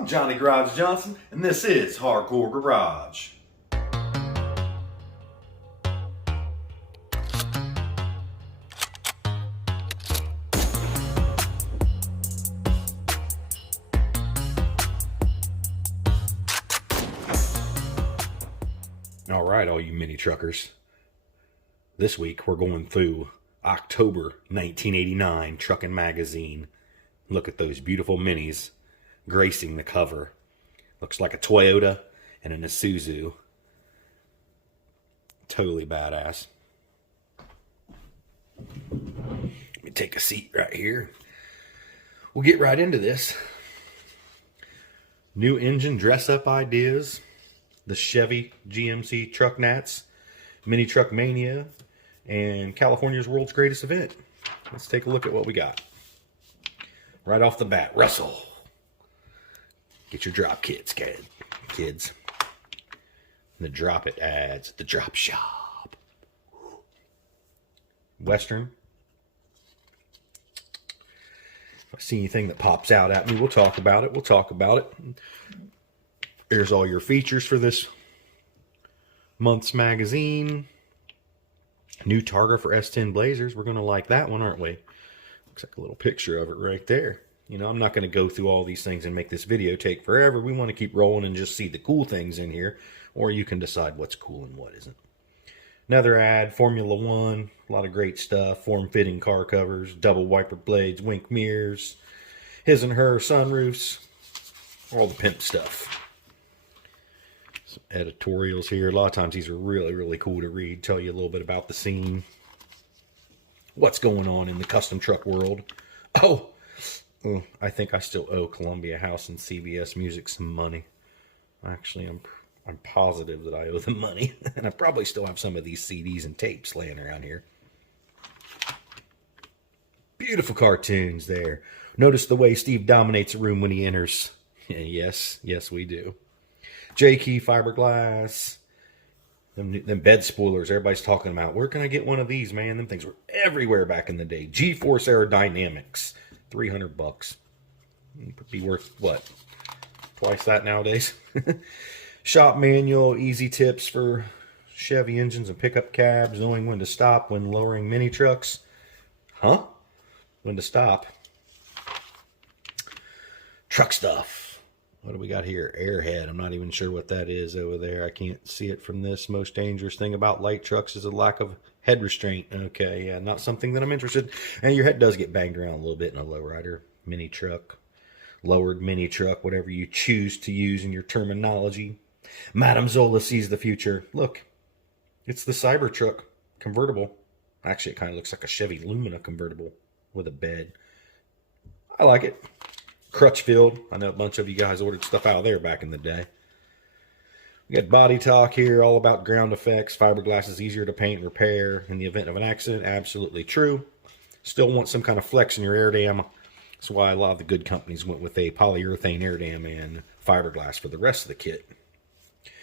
I'm Johnny Garage Johnson, and this is Hardcore Garage. All right, all you mini truckers. This week we're going through October 1989 Truckin magazine. Look at those beautiful minis gracing the cover. Looks like a Toyota and an Isuzu. Totally badass. Let me take a seat right here. We'll get right into this. New engine dress-up ideas. The Chevy GMC Truck Nats, Mini Truck Mania, and California's World's Greatest Event. Let's take a look at what we got. Right off the bat, Russell. Get your drop kits, kids. The drop it ads at the drop shop. Western. If I see anything that pops out at me, we'll talk about it. Here's all your features for this month's magazine. New Targa for S10 Blazers. We're going to like that one, aren't we? Looks like a little picture of it right there. You know, I'm not going to go through all these things and make this video take forever. We want to keep rolling and just see the cool things in here. Or you can decide what's cool and what isn't. Another ad, Formula One. A lot of great stuff. Form-fitting car covers. Double wiper blades. Wink mirrors. His and her sunroofs. All the pimp stuff. Some editorials here. A lot of times these are really, really cool to read. Tell you a little bit about the scene. What's going on in the custom truck world. Oh, I think I still owe Columbia House and CBS Music some money. Actually, I'm positive that I owe them money. And I probably still have some of these CDs and tapes laying around here. Beautiful cartoons there. Notice the way Steve dominates a room when he enters. Yes, we do. J-Key fiberglass. Them bed spoilers everybody's talking about. Where can I get one of these, man? Them things were everywhere back in the day. G-Force Aerodynamics. $300. It'd be worth, what? Twice that nowadays? Shop manual, easy tips for Chevy engines and pickup cabs. Knowing when to stop when lowering mini trucks. Huh? When to stop. Truck stuff. What do we got here? Airhead. I'm not even sure what that is over there. I can't see it from this. Most dangerous thing about light trucks is a lack of head restraint. Okay, yeah, not something that I'm interested in. And your head does get banged around a little bit in a lowrider. Mini truck. Lowered mini truck. Whatever you choose to use in your terminology. Madame Zola sees the future. Look. It's the Cybertruck convertible. Actually, it kind of looks like a Chevy Lumina convertible with a bed. I like it. Crutchfield. I know a bunch of you guys ordered stuff out of there back in the day. We got Body Talk here, all about ground effects. Fiberglass is easier to paint and repair in the event of an accident. Absolutely true. Still want some kind of flex in your air dam. That's why a lot of the good companies went with a polyurethane air dam and fiberglass for the rest of the kit.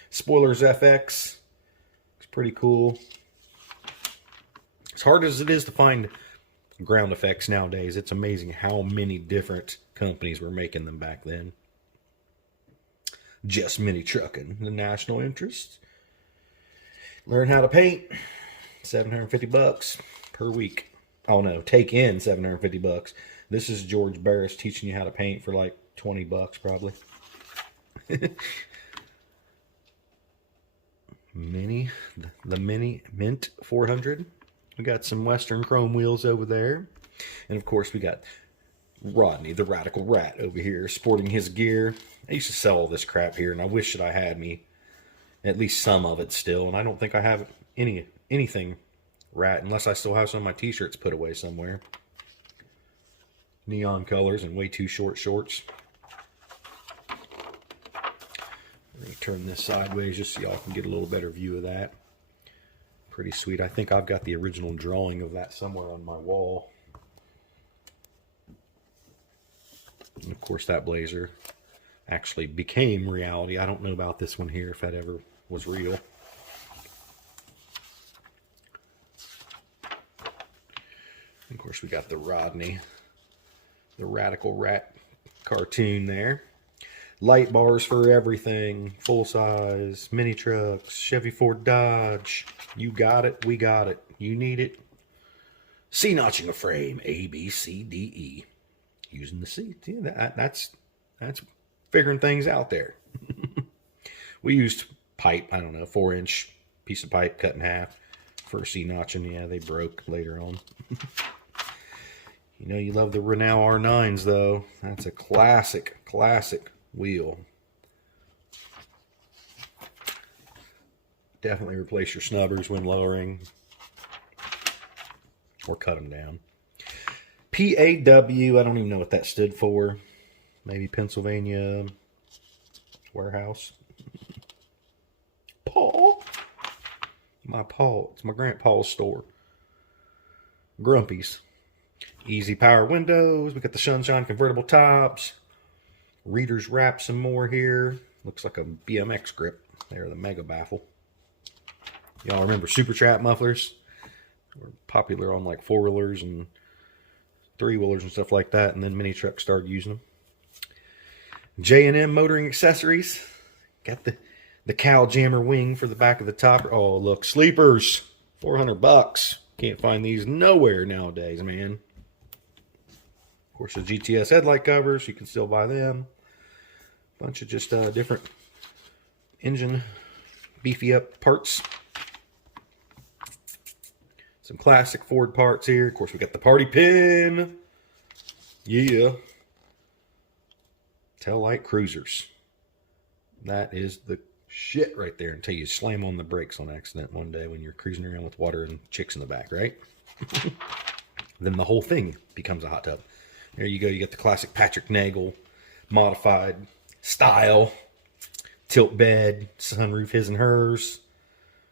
Spoilers FX. It's pretty cool. As hard as it is to find ground effects nowadays, it's amazing how many different companies were making them back then. Just Minitruckin, the national interest. Learn how to paint. $750 per week. Oh no, take in $750. This is George Barris teaching you how to paint for like $20 probably. The Mini Mint 400. We got some Western chrome wheels over there. And of course we got Rodney, the Radical Rat, over here, sporting his gear. I used to sell all this crap here, and I wish that I had me at least some of it still. And I don't think I have anything Rat, unless I still have some of my t-shirts put away somewhere. Neon colors and way too short shorts. Let me turn this sideways just so y'all can get a little better view of that. Pretty sweet. I think I've got the original drawing of that somewhere on my wall. And of course that blazer actually became reality. I don't know about this one here, if that ever was real. Of course we got the Rodney, the Radical Rat cartoon there. Light bars for everything. Full size. Mini trucks. Chevy, Ford, Dodge. You got it. We got it. You need it. C-notching a frame. A, B, C, D, E. Using the C. Yeah, that's figuring things out there. We used pipe. I don't know. 4-inch piece of pipe cut in half for C-notching. Yeah, they broke later on. You know you love the Renault R9s, though. That's a classic wheel. Definitely replace your snubbers when lowering. Or cut them down. PAW, I don't even know what that stood for. Maybe Pennsylvania Warehouse. Paul. My Paul. It's my grandpa's store. Grumpy's. Easy power windows. We got the sunshine convertible tops. Reader's wrap some more here. Looks like a BMX grip. There, the Mega Baffle. Y'all remember Super Trap mufflers? Were popular on like 4-wheelers and 3-wheelers and stuff like that. And then mini trucks started using them. J&M motoring accessories. Got the cow jammer wing for the back of the top. Oh, look, sleepers. $400. Can't find these nowhere nowadays, man. Of course, the GTS headlight covers. You can still buy them. Bunch of just different engine beefy up parts. Some classic Ford parts here. Of course, we got the party pin. Yeah. Tail light cruisers. That is the shit right there until you slam on the brakes on accident one day when you're cruising around with water and chicks in the back, right? Then the whole thing becomes a hot tub. There you go. You got the classic Patrick Nagel modified style. Tilt bed, sunroof, his and hers.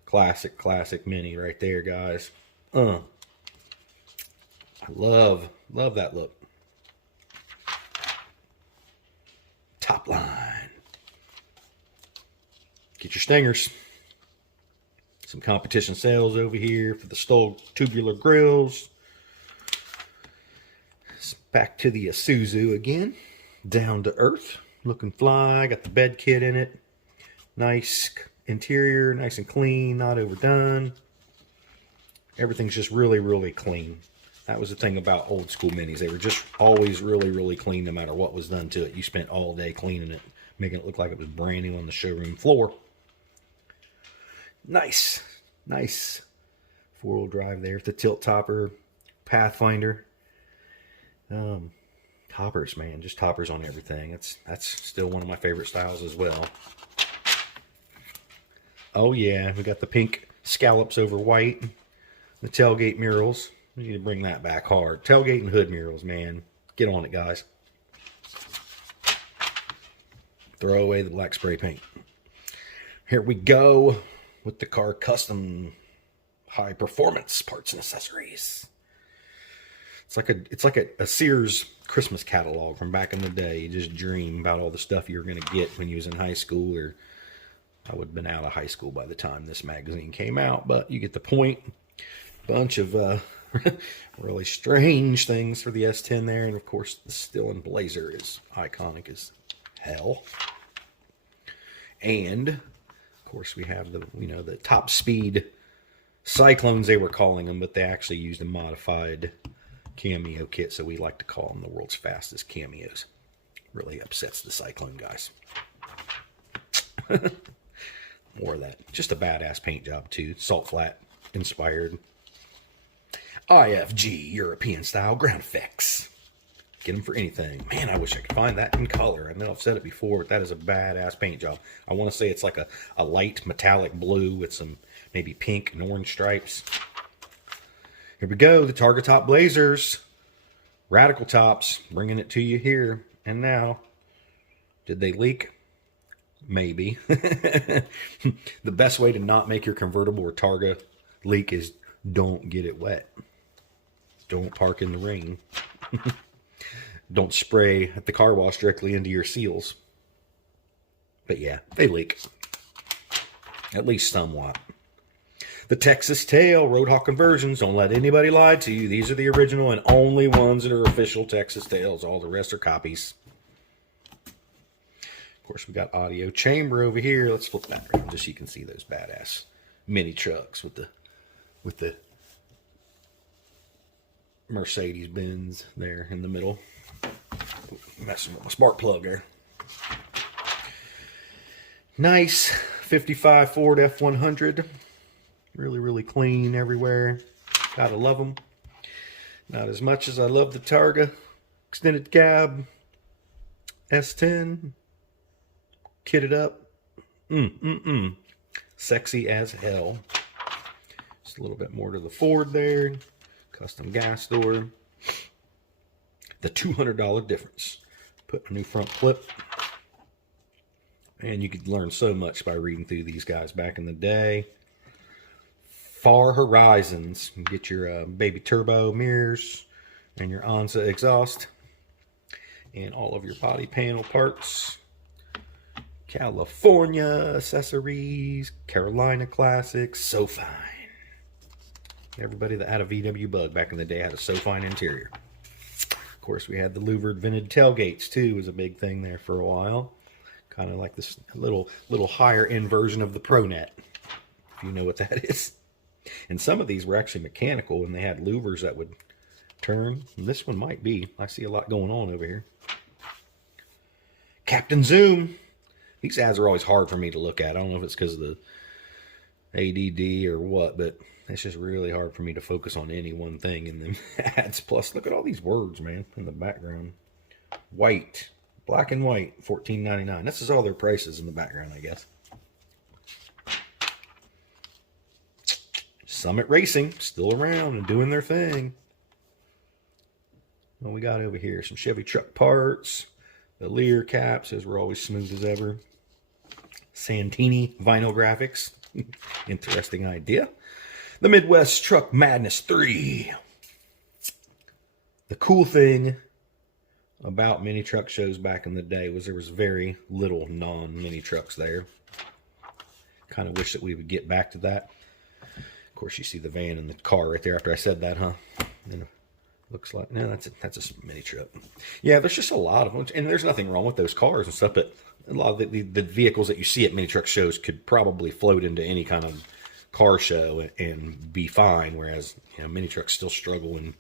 Classic Mini right there, guys. I love that look. Top line. Get your stingers. Some competition sales over here for the Stoll tubular grills. Back to the Isuzu again. Down to earth. Looking fly. Got the bed kit in it. Nice interior. Nice and clean. Not overdone. Everything's just really clean. That was the thing about old school Minis. They were just always really clean no matter what was done to it. You spent all day cleaning it, making it look like it was brand new on the showroom floor. Nice 4-wheel drive there. The tilt topper, Pathfinder. Toppers, man. Just toppers on everything. That's still one of my favorite styles as well. Oh yeah, we got the pink scallops over white. The tailgate murals. We need to bring that back hard. Tailgate and hood murals, man. Get on it, guys. Throw away the black spray paint. Here we go with the car custom high performance parts and accessories. It's like a Sears Christmas catalog from back in the day. You just dream about all the stuff you were going to get when you was in high school, or I would have been out of high school by the time this magazine came out, but you get the point. Bunch of really strange things for the S10 there, and of course the Stillin Blazer is iconic as hell. And of course we have the top speed Cyclones, they were calling them, but they actually used a modified cameo kit, so we like to call them the world's fastest cameos. Really upsets the Cyclone guys. More of that. Just a badass paint job too. Salt flat inspired. IFG European style ground effects. Get them for anything. Man, I wish I could find that in color. I know I've said it before, but that is a badass paint job. I want to say it's like a light metallic blue with some maybe pink and orange stripes. Here we go. The Targa Top Blazers. Radical tops. Bringing it to you here and now. Did they leak? Maybe. The best way to not make your convertible or Targa leak is don't get it wet. Don't park in the rain. Don't spray at the car wash directly into your seals. But yeah, they leak. At least somewhat. The Texas Tail Roadhawk conversions. Don't let anybody lie to you. These are the original and only ones that are official Texas Tails. All the rest are copies. Of course, we got audio chamber over here. Let's flip that around just so you can see those badass mini trucks with the Mercedes Benz there in the middle. Messing with my spark plug there. Nice 55 Ford F100. Really, really clean everywhere. Gotta love them. Not as much as I love the Targa extended cab S10. Kitted up. Sexy as hell. Just a little bit more to the Ford there. Custom gas door. The $200 difference. Put a new front clip. And you could learn so much by reading through these guys back in the day. Far Horizons. You get your baby turbo mirrors and your Onza exhaust. And all of your body panel parts. California accessories, Carolina classics, so fine. Everybody that had a VW Bug back in the day had a so fine interior. Of course, we had the louvered vented tailgates too. Was a big thing there for a while. Kind of like this little higher end version of the ProNet, if you know what that is. And some of these were actually mechanical, and they had louvers that would turn. And this one might be. I see a lot going on over here. Captain Zoom. These ads are always hard for me to look at. I don't know if it's because of the ADD or what, but it's just really hard for me to focus on any one thing in the ads. Plus, look at all these words, man, in the background. White, black and white, $14.99. This is all their prices in the background, I guess. Summit Racing, still around and doing their thing. What we got over here? Some Chevy truck parts. The Lear caps, as we're always smooth as ever. Santini vinyl graphics. Interesting idea. The Midwest Truck Madness 3. The cool thing about mini truck shows back in the day was there was very little non-mini trucks there. Kind of wish that we would get back to that. Of course, you see the van and the car right there after I said that, huh? You know, looks like, no, that's a mini truck. Yeah, there's just a lot of them, and there's nothing wrong with those cars and stuff, but a lot of the vehicles that you see at mini truck shows could probably float into any kind of car show and be fine, whereas, you know, mini trucks still struggle in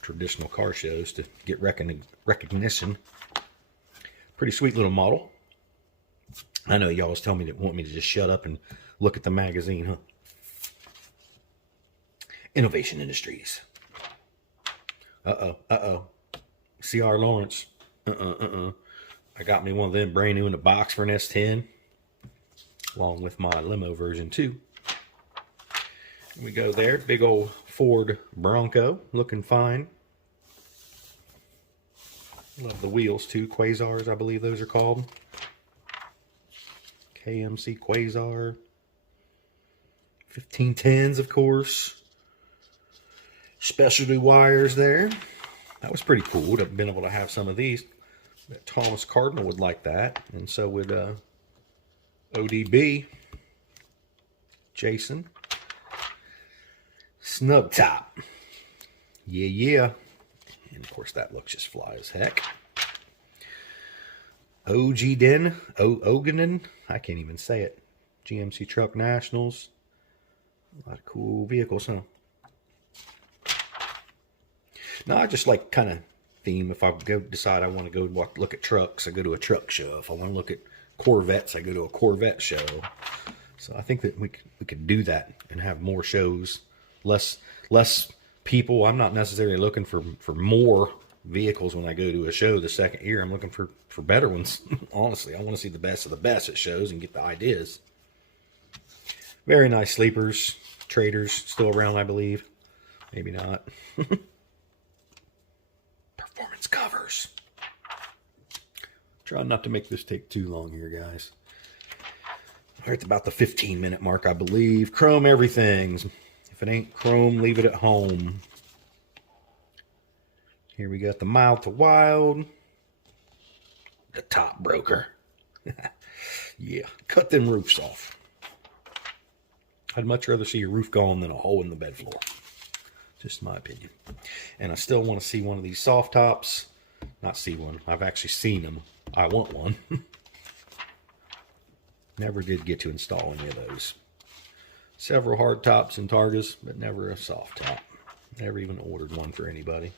traditional car shows to get recognition. Pretty sweet little model. I know you always tell me that want me to just shut up and look at the magazine, huh? Innovation Industries. C.R. Lawrence. I got me one of them brand new in a box for an S10. Along with my limo version too. We go there. Big old Ford Bronco. Looking fine. Love the wheels too. Quasars, I believe those are called. KMC Quasar. 1510s, of course. Specialty wires there. That was pretty cool to have been able to have some of these. Thomas Cardinal would like that, and so would ODB. Jason. Snug top. Yeah. And of course that looks just fly as heck. Oganen. I can't even say it. GMC Truck Nationals. A lot of cool vehicles, huh? Now, I just like kind of theme. If I decide I want to go look at trucks, I go to a truck show. If I want to look at Corvettes, I go to a Corvette show. So I think that we could do that and have more shows, less people. I'm not necessarily looking for more vehicles when I go to a show the second year. I'm looking for better ones. Honestly, I want to see the best of the best at shows and get the ideas. Very nice sleepers. Traders still around, I believe. Maybe not. Performance covers. Try not to make this take too long here, guys. We're at about the 15-minute mark, I believe. Chrome everything. If it ain't chrome, leave it at home. Here we got the Mild to Wild. The Top Broker. Yeah, cut them roofs off. I'd much rather see your roof gone than a hole in the bed floor. Just my opinion. And I still want to see one of these soft tops. Not see one. I've actually seen them. I want one. Never did get to install any of those. Several hard tops and Targas, but never a soft top. Never even ordered one for anybody.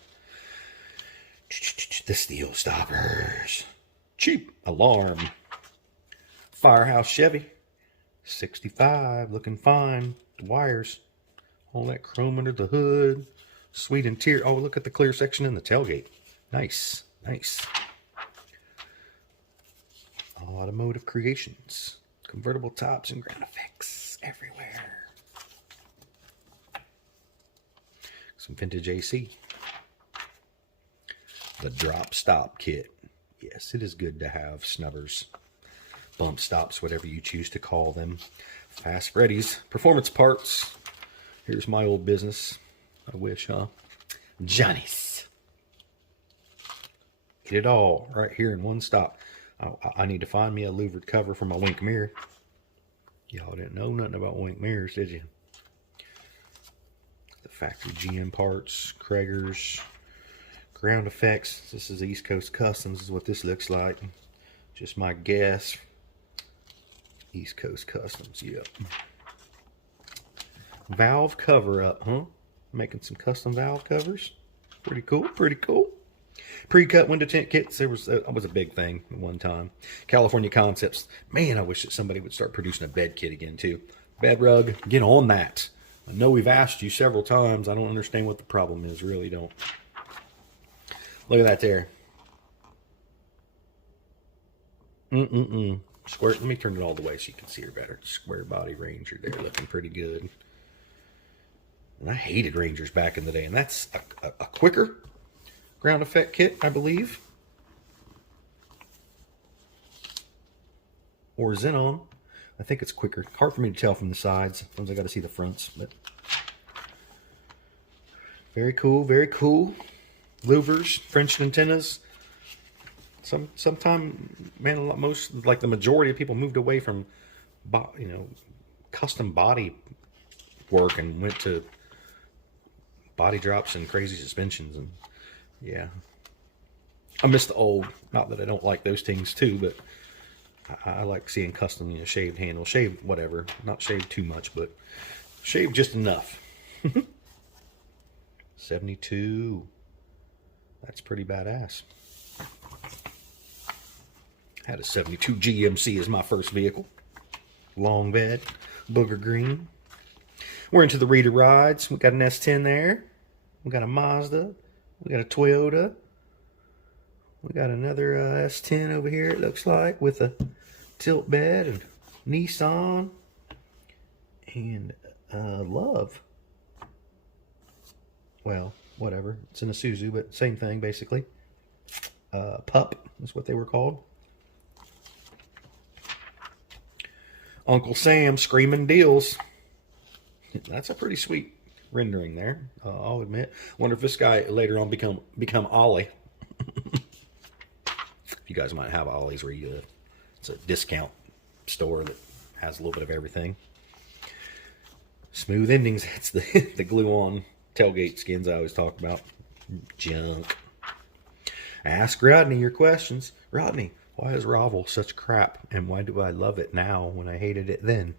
The steel stoppers. Cheap. Alarm. Firehouse Chevy. 65. Looking fine. The wires. All that chrome under the hood. Sweet interior. Oh, look at the clear section in the tailgate. Nice. Nice. Automotive Creations. Convertible tops and ground effects everywhere. Some vintage AC. The drop stop kit. Yes, it is good to have snubbers, bump stops, whatever you choose to call them. Fast Freddy's performance parts. Here's my old business. I wish, huh? Johnny's. Get it all right here in one stop. I need to find me a louvered cover for my wink mirror. Y'all didn't know nothing about wink mirrors, did you? The factory GM parts, Krager's, ground effects. This is East Coast Customs. This is what this looks like. Just my guess. East Coast Customs, yep. Valve cover up, huh? Making some custom valve covers. Pretty cool, pretty cool. Pre-cut window tint kits. That was a big thing at one time. California Concepts. Man, I wish that somebody would start producing a bed kit again too. Bed rug. Get on that. I know we've asked you several times. I don't understand what the problem is. Really don't. Look at that there. Square. Let me turn it all the way so you can see her better. Square body Ranger there, looking pretty good. And I hated Rangers back in the day. And that's a quicker ground effect kit, I believe. Or Xenon. I think it's quicker. Hard for me to tell from the sides. Sometimes I got to see the fronts. But very cool, very cool. Louvers, French antennas. Sometime, man, most, like the majority of people moved away from, custom body work and went to body drops and crazy suspensions. And yeah, I miss the old. Not that I don't like those things too, but I like seeing custom, shaved handle, shaved whatever, not shaved too much, but shaved just enough. 72. That's pretty badass. Had a 72 GMC as my first vehicle. Long bed, booger green. We're into the Rita rides. We got an S10 there. We got a Mazda. We got a Toyota. We got another S10 over here, it looks like, with a tilt bed and Nissan and Love. Well, whatever. It's an Isuzu, but same thing, basically. Pup is what they were called. Uncle Sam Screaming Deals. That's a pretty sweet rendering there, I'll admit. Wonder if this guy later on become Ollie. You guys might have Ollie's where you it's a discount store that has a little bit of everything. Smooth endings. It's the glue-on tailgate skins I always talk about. Junk. Ask Rodney your questions. Rodney, why is Ravel such crap, and why do I love it now when I hated it then?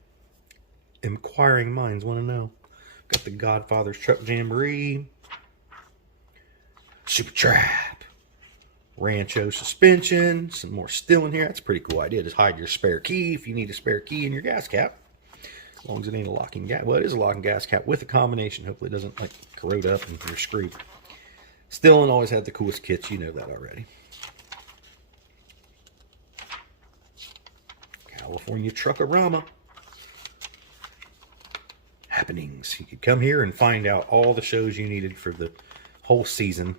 Inquiring minds want to know. Got the Godfather's Truck Jamboree. Super Trap. Rancho suspension. Some more still in here. That's a pretty cool idea. Just hide your spare key if you need a spare key in your gas cap. As long as it ain't a locking gas. Well, it is a locking gas cap with a combination. Hopefully it doesn't corrode up and you're screwed. Stillin always had the coolest kits. You know that already. California Truckorama. Happenings. You could come here and find out all the shows you needed for the whole season.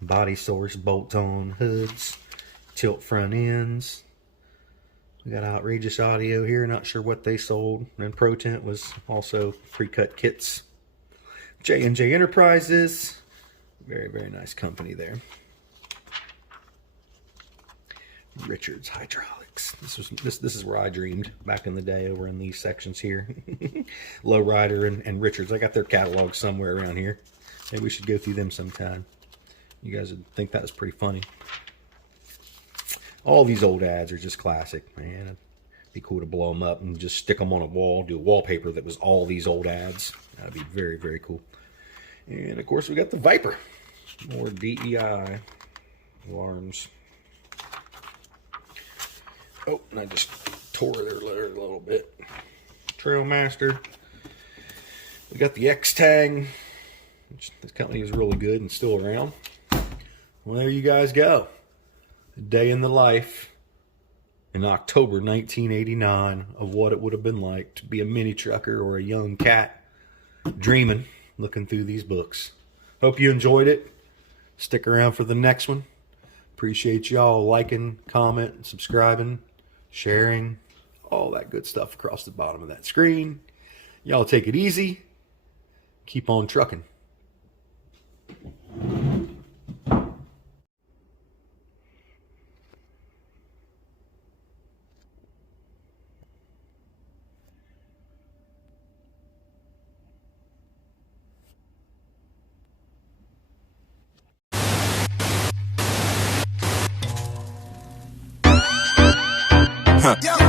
Body source, bolt-on hoods, tilt front ends. We got outrageous audio here. Not sure what they sold. And Pro Tent was also pre-cut kits. J&J Enterprises. Very, very nice company there. Richards Hydraulics. This is where I dreamed back in the day, over in these sections here. Lowrider and Richards. I got their catalog somewhere around here. Maybe we should go through them sometime. You guys would think that was pretty funny. All these old ads are just classic, man. It'd be cool to blow them up and just stick them on a wall, do a wallpaper that was all these old ads. That'd be very, very cool. And of course, we got the Viper. More DEI alarms. Oh, and I just tore their letter a little bit. Trailmaster. We got the X-Tag, which this company is really good and still around. Well, there you guys go. A day in the life in October 1989 of what it would have been like to be a mini trucker or a young cat dreaming, looking through these books. Hope you enjoyed it. Stick around for the next one. Appreciate y'all liking, commenting, subscribing, sharing, all that good stuff across the bottom of that screen. Y'all take it easy. Keep on trucking. Huh.